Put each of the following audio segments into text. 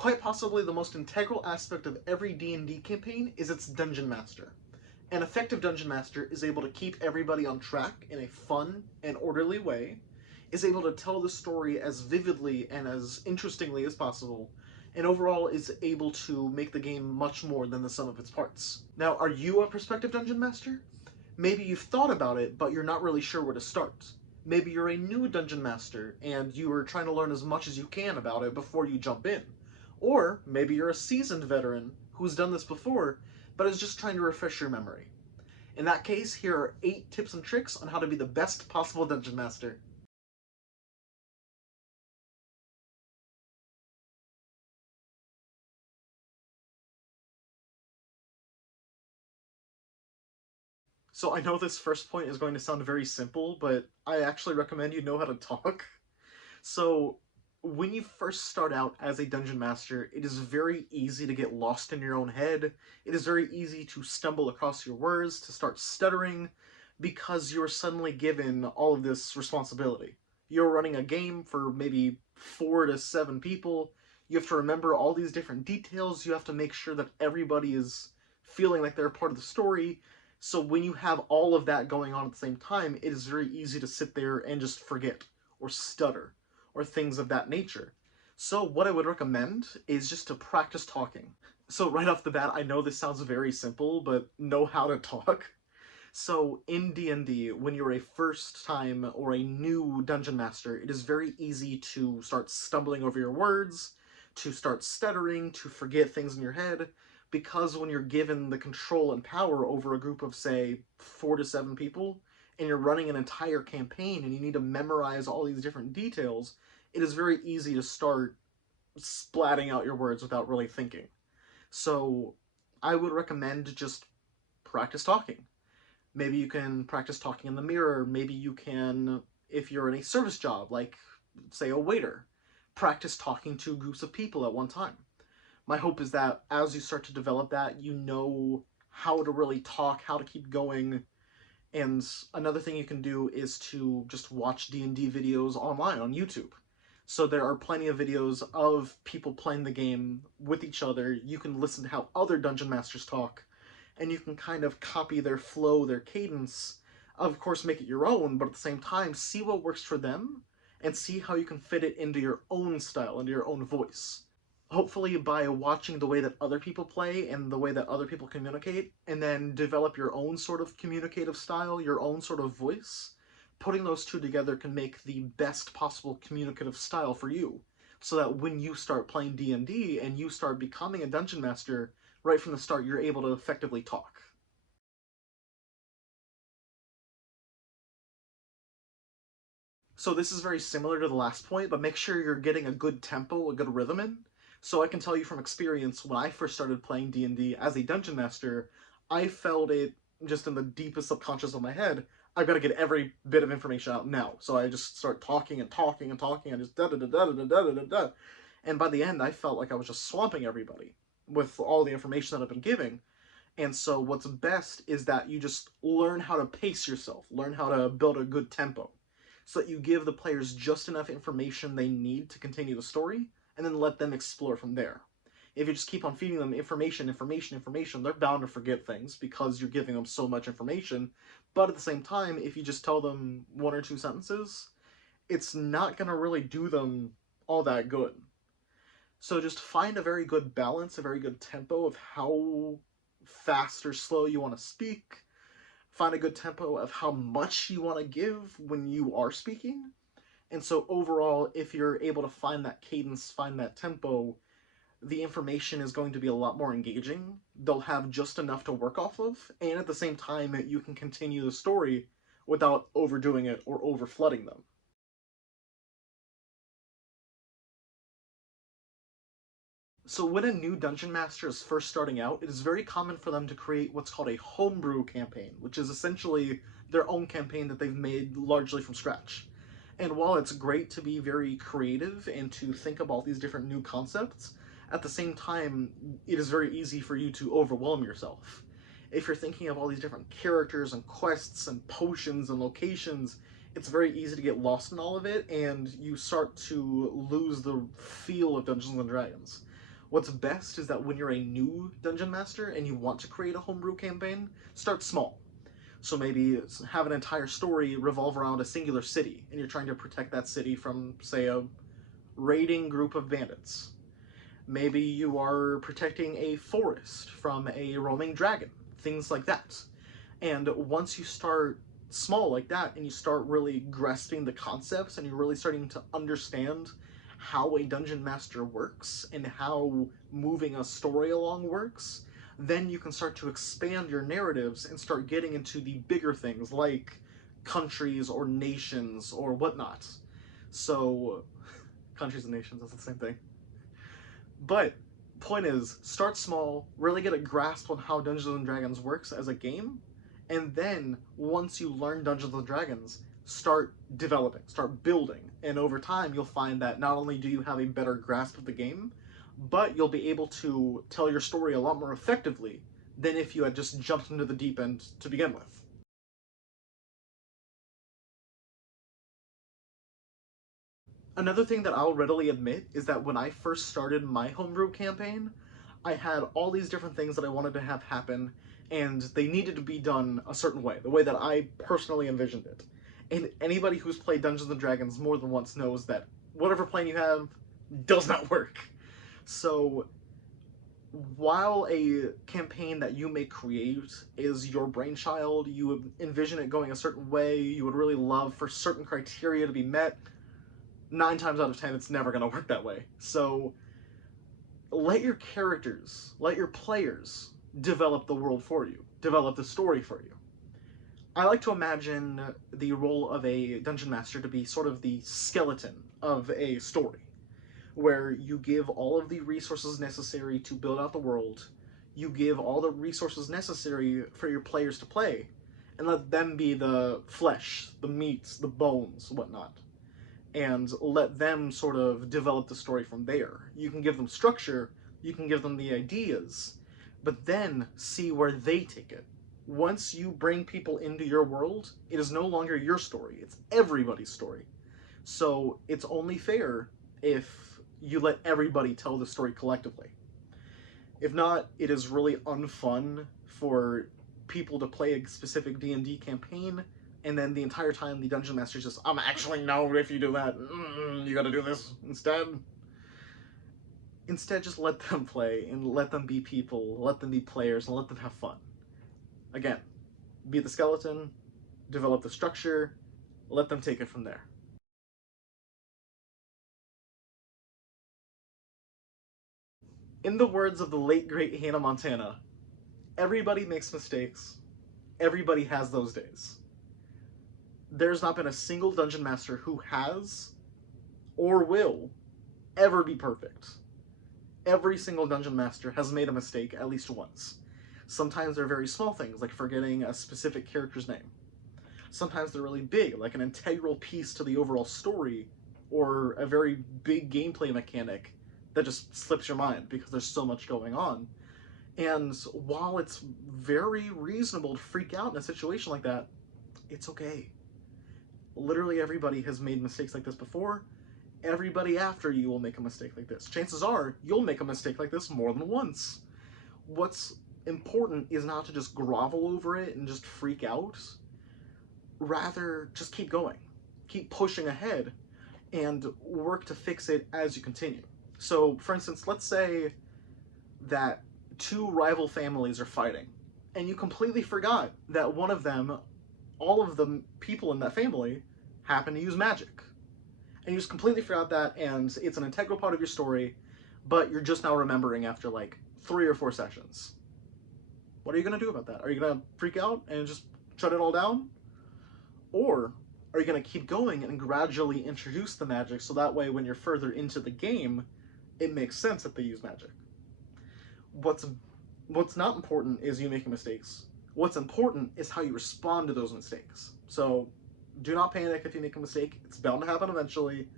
Quite possibly the most integral aspect of every D&D campaign is its Dungeon Master. An effective Dungeon Master is able to keep everybody on track in a fun and orderly way, is able to tell the story as vividly and as interestingly as possible, and overall is able to make the game much more than the sum of its parts. Now, are you a prospective Dungeon Master? Maybe you've thought about it, but you're not really sure where to start. Maybe you're a new Dungeon Master, and you are trying to learn as much as you can about it before you jump in. Or maybe you're a seasoned veteran who's done this before, but is just trying to refresh your memory. In that case, here are 8 tips and tricks on how to be the best possible Dungeon Master. So I know this first point is going to sound very simple, but I actually recommend you know how to talk. So when you first start out as a Dungeon Master, it is very easy to get lost in your own head. It is very easy to stumble across your words, to start stuttering, because you're suddenly given all of this responsibility. You're running a game for maybe 4 to 7 people. You have to remember all these different details. You have to make sure that everybody is feeling like they're a part of the story. So when you have all of that going on at the same time, it is very easy to sit there and just forget, or stutter, or things of that nature. So what I would recommend is just to practice talking. So right off the bat, I know this sounds very simple, but know how to talk. So in D&D, when you're a first time or a new Dungeon Master, it is very easy to start stumbling over your words, to start stuttering, to forget things in your head, because when you're given the control and power over a group of, say, 4 to 7 people, and you're running an entire campaign and you need to memorize all these different details, it is very easy to start splatting out your words without really thinking. So I would recommend just practice talking. Maybe you can practice talking in the mirror. Maybe you can, if you're in a service job, like, say, a waiter, practice talking to groups of people at one time. My hope is that as you start to develop that, you know how to really talk, how to keep going. And another thing you can do is to just watch D&D videos online on YouTube. So there are plenty of videos of people playing the game with each other. You can listen to how other Dungeon Masters talk, and you can kind of copy their flow, their cadence. Of course, make it your own, but at the same time, see what works for them, and see how you can fit it into your own style, into your own voice. Hopefully by watching the way that other people play and the way that other people communicate, and then develop your own sort of communicative style, your own sort of voice, putting those two together can make the best possible communicative style for you, so that when you start playing D&D and you start becoming a Dungeon Master, right from the start you're able to effectively talk. So this is very similar to the last point, but make sure you're getting a good tempo, a good rhythm in. So I can tell you from experience, when I first started playing D&D as a Dungeon Master, I felt it just in the deepest subconscious of my head, I've got to get every bit of information out now. So I just start talking and talking and talking and just da-da-da-da-da-da-da-da-da. And by the end, I felt like I was just swamping everybody with all the information that I've been giving. And so what's best is that you just learn how to pace yourself, learn how to build a good tempo, so that you give the players just enough information they need to continue the story, and then let them explore from there. If you just keep on feeding them information, they're bound to forget things because you're giving them so much information. But at the same time, if you just tell them 1 or 2 sentences, it's not going to really do them all that good. So just find a very good balance, a very good tempo of how fast or slow you want to speak. Find a good tempo of how much you want to give when you are speaking. And so overall, if you're able to find that cadence, find that tempo, the information is going to be a lot more engaging. They'll have just enough to work off of, and at the same time, you can continue the story without overdoing it or overflooding them. So when a new Dungeon Master is first starting out, it is very common for them to create what's called a homebrew campaign, which is essentially their own campaign that they've made largely from scratch. And while it's great to be very creative and to think about these different new concepts, at the same time, it is very easy for you to overwhelm yourself. If you're thinking of all these different characters and quests and potions and locations, it's very easy to get lost in all of it, and you start to lose the feel of Dungeons & Dragons. What's best is that when you're a new Dungeon Master and you want to create a homebrew campaign, start small. So maybe have an entire story revolve around a singular city, and you're trying to protect that city from, say, a raiding group of bandits. Maybe you are protecting a forest from a roaming dragon, things like that. And once you start small like that and you start really grasping the concepts and you're really starting to understand how a dungeon master works and how moving a story along works, then you can start to expand your narratives and start getting into the bigger things like countries or nations or whatnot. So, countries and nations, that's the same thing. But, point is, start small, really get a grasp on how Dungeons and Dragons works as a game, and then, once you learn Dungeons and Dragons, start developing, start building, and over time you'll find that not only do you have a better grasp of the game, but you'll be able to tell your story a lot more effectively than if you had just jumped into the deep end to begin with. Another thing that I'll readily admit is that when I first started my homebrew campaign, I had all these different things that I wanted to have happen, and they needed to be done a certain way, the way that I personally envisioned it. And anybody who's played Dungeons and Dragons more than once knows that whatever plan you have does not work. So, while a campaign that you may create is your brainchild, you would envision it going a certain way, you would really love for certain criteria to be met, 9 times out of 10 it's never going to work that way. So let your characters, let your players develop the world for you, develop the story for you. I like to imagine the role of a dungeon master to be sort of the skeleton of a story, where you give all of the resources necessary to build out the world, you give all the resources necessary for your players to play, and let them be the flesh, the meat, the bones, whatnot, and let them sort of develop the story from there. You can give them structure, you can give them the ideas, but then see where they take it. Once you bring people into your world, it is no longer your story, it's everybody's story. So it's only fair if you let everybody tell the story collectively. If not, it is really unfun for people to play a specific D&D campaign, and then the entire time the Dungeon Master's just, actually, no, if you do that, you gotta do this instead. Instead, just let them play, and let them be people, let them be players, and let them have fun. Again, be the skeleton, develop the structure, let them take it from there. In the words of the late great Hannah Montana, everybody makes mistakes, everybody has those days. There's not been a single Dungeon Master who has, or will, ever be perfect. Every single Dungeon Master has made a mistake at least once. Sometimes they're very small things, like forgetting a specific character's name. Sometimes they're really big, like an integral piece to the overall story, or a very big gameplay mechanic that just slips your mind because there's so much going on. And while it's very reasonable to freak out in a situation like that, it's okay. Literally everybody has made mistakes like this before. Everybody after you will make a mistake like this. Chances are you'll make a mistake like this more than once. What's important is not to just grovel over it and just freak out. Rather, just keep going. Keep pushing ahead and work to fix it as you continue. So, for instance, let's say that 2 rival families are fighting, and you completely forgot that one of them, all of the people in that family, happen to use magic. And you just completely forgot that, and it's an integral part of your story, but you're just now remembering after like 3 or 4 sessions. What are you going to do about that? Are you going to freak out and just shut it all down? Or are you going to keep going and gradually introduce the magic so that way when you're further into the game, it makes sense that they use magic? What's not important is you making mistakes. What's important is how you respond to those mistakes. So do not panic if you make a mistake. It's bound to happen eventually.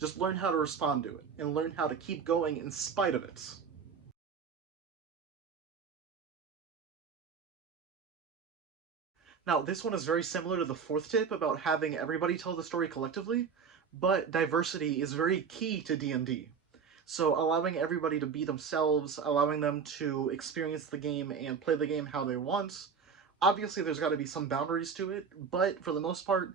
Just learn how to respond to it and learn how to keep going in spite of it. Now, this one is very similar to the 4th tip about having everybody tell the story collectively, but diversity is very key to D&D. So allowing everybody to be themselves, allowing them to experience the game and play the game how they want. Obviously, there's got to be some boundaries to it, but for the most part,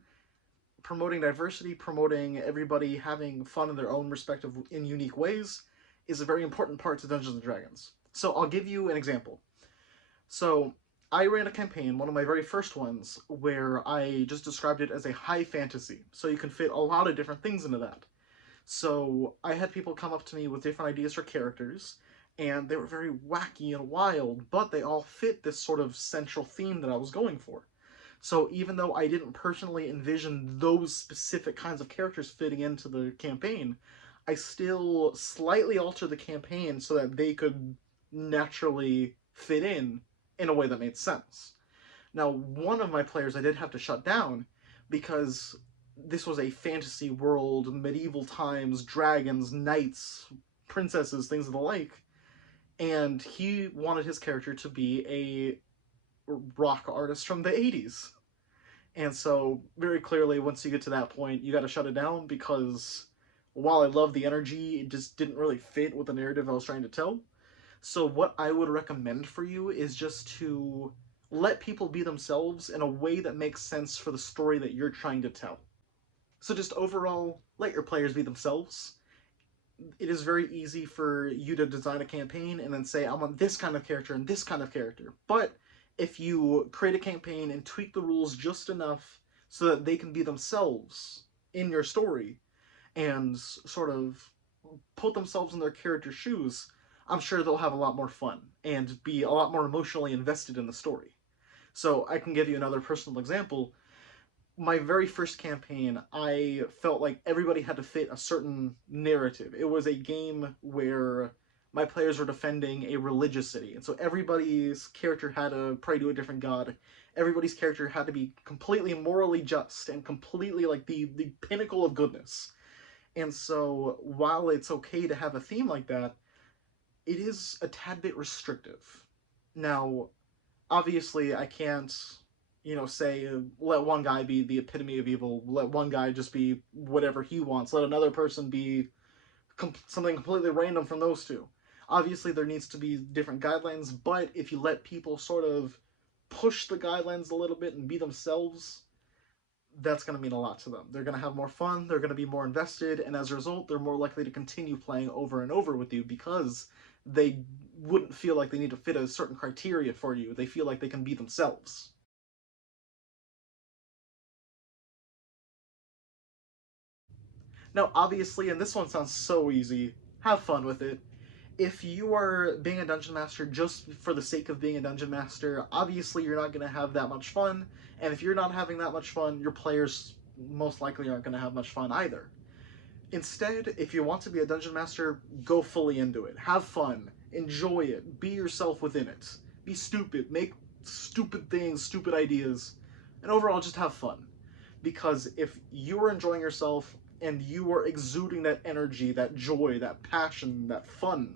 promoting diversity, promoting everybody having fun in their own respective and unique ways is a very important part to Dungeons and Dragons. So I'll give you an example. So I ran a campaign, one of my very first ones, where I just described it as a high fantasy. So you can fit a lot of different things into that. So I had people come up to me with different ideas for characters, and they were very wacky and wild, but they all fit this sort of central theme that I was going for. So even though I didn't personally envision those specific kinds of characters fitting into the campaign, I still slightly altered the campaign so that they could naturally fit in a way that made sense. Now, one of my players I did have to shut down because this was a fantasy world, medieval times, dragons, knights, princesses, things of the like, and he wanted his character to be a rock artist from the 80s. And so, very clearly, once you get to that point, you gotta shut it down because while I love the energy, it just didn't really fit with the narrative I was trying to tell. So, what I would recommend for you is just to let people be themselves in a way that makes sense for the story that you're trying to tell. So, just overall, let your players be themselves. It is very easy for you to design a campaign and then say, I want this kind of character and this kind of character. But if you create a campaign and tweak the rules just enough so that they can be themselves in your story and sort of put themselves in their character's shoes, I'm sure they'll have a lot more fun and be a lot more emotionally invested in the story. So I can give you another personal example. My very first campaign, I felt like everybody had to fit a certain narrative. It was a game where my players were defending a religious city, and so everybody's character had to pray to a different god. Everybody's character had to be completely morally just and completely like the pinnacle of goodness. And so while it's okay to have a theme like that, it is a tad bit restrictive. Now, obviously I can't, say let one guy be the epitome of evil, let one guy just be whatever he wants, let another person be something completely random from those two. Obviously there needs to be different guidelines, but if you let people sort of push the guidelines a little bit and be themselves, that's going to mean a lot to them. They're going to have more fun, they're going to be more invested, and as a result, they're more likely to continue playing over and over with you because they wouldn't feel like they need to fit a certain criteria for you. They feel like they can be themselves. Now, obviously, and this one sounds so easy, have fun with it. If you are being a dungeon master just for the sake of being a dungeon master, obviously you're not going to have that much fun, and if you're not having that much fun, your players most likely aren't going to have much fun either. Instead, if you want to be a dungeon master, go fully into it. Have fun. Enjoy it. Be yourself within it. Be stupid. Make stupid things, stupid ideas. And overall, just have fun. Because if you are enjoying yourself and you are exuding that energy, that joy, that passion, that fun,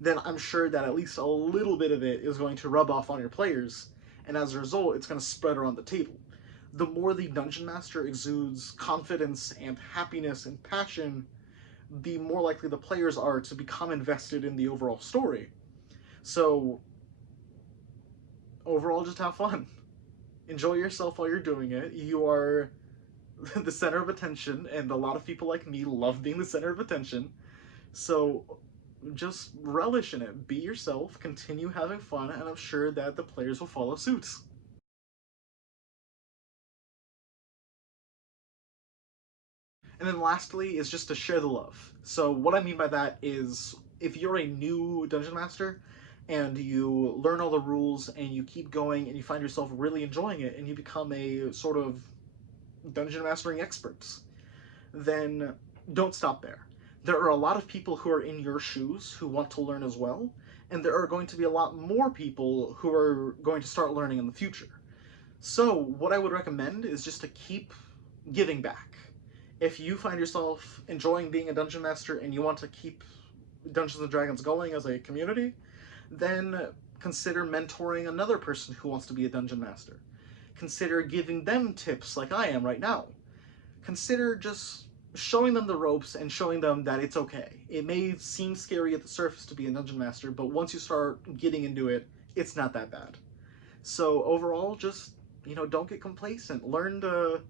then I'm sure that at least a little bit of it is going to rub off on your players. And as a result, it's going to spread around the table. The more the Dungeon Master exudes confidence and happiness and passion, the more likely the players are to become invested in the overall story. So, overall, just have fun. Enjoy yourself while you're doing it. You are the center of attention, and a lot of people like me love being the center of attention. So, just relish in it. Be yourself, continue having fun, and I'm sure that the players will follow suit. And then lastly is just to share the love. So what I mean by that is if you're a new Dungeon Master and you learn all the rules and you keep going and you find yourself really enjoying it and you become a sort of Dungeon Mastering expert, then don't stop there. There are a lot of people who are in your shoes who want to learn as well, and there are going to be a lot more people who are going to start learning in the future. So what I would recommend is just to keep giving back. If you find yourself enjoying being a dungeon master and you want to keep Dungeons and Dragons going as a community, then consider mentoring another person who wants to be a dungeon master. Consider giving them tips like I am right now. Consider just showing them the ropes and showing them that it's okay. It may seem scary at the surface to be a dungeon master, but once you start getting into it, it's not that bad. So overall, just, don't get complacent. Learn to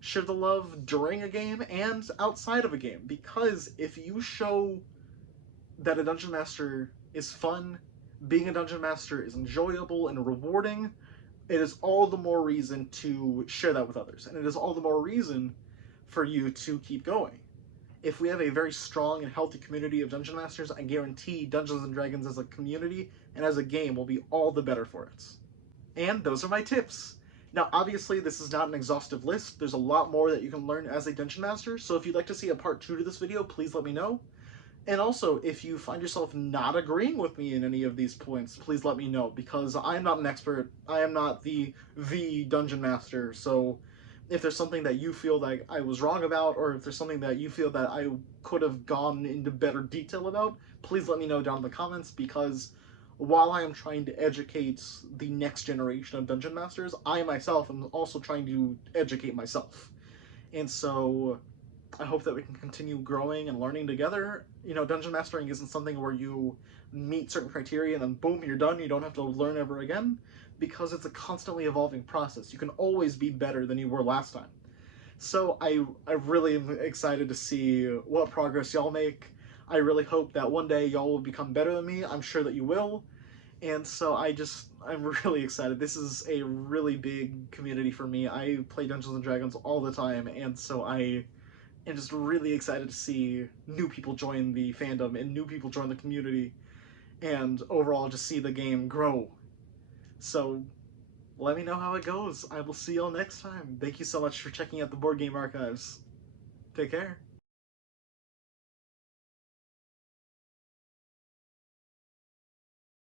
share the love during a game and outside of a game, because if you show that a dungeon master is fun, being a dungeon master is enjoyable and rewarding, it is all the more reason to share that with others, and it is all the more reason for you to keep going. If we have a very strong and healthy community of dungeon masters, I guarantee Dungeons and Dragons as a community and as a game will be all the better for it. And those are my tips. Now, obviously, this is not an exhaustive list. There's a lot more that you can learn as a dungeon master, so if you'd like to see a part 2 to this video, please let me know. And also, if you find yourself not agreeing with me in any of these points, please let me know, because I am not an expert. I am not the dungeon master, so if there's something that you feel like I was wrong about, or if there's something that you feel that I could have gone into better detail about, please let me know down in the comments, because while I am trying to educate the next generation of dungeon masters, I myself am also trying to educate myself. And so I hope that we can continue growing and learning together. Dungeon mastering isn't something where you meet certain criteria and then boom, you're done. You don't have to learn ever again, because it's a constantly evolving process. You can always be better than you were last time. So I really am excited to see what progress y'all make. I really hope that one day y'all will become better than me. I'm sure that you will. And so I'm really excited. This is a really big community for me. I play Dungeons and Dragons all the time, and so I am just really excited to see new people join the fandom and new people join the community, and overall just see the game grow. So let me know how it goes. I will see y'all next time. Thank you so much for checking out the Board Game Archives. Take care.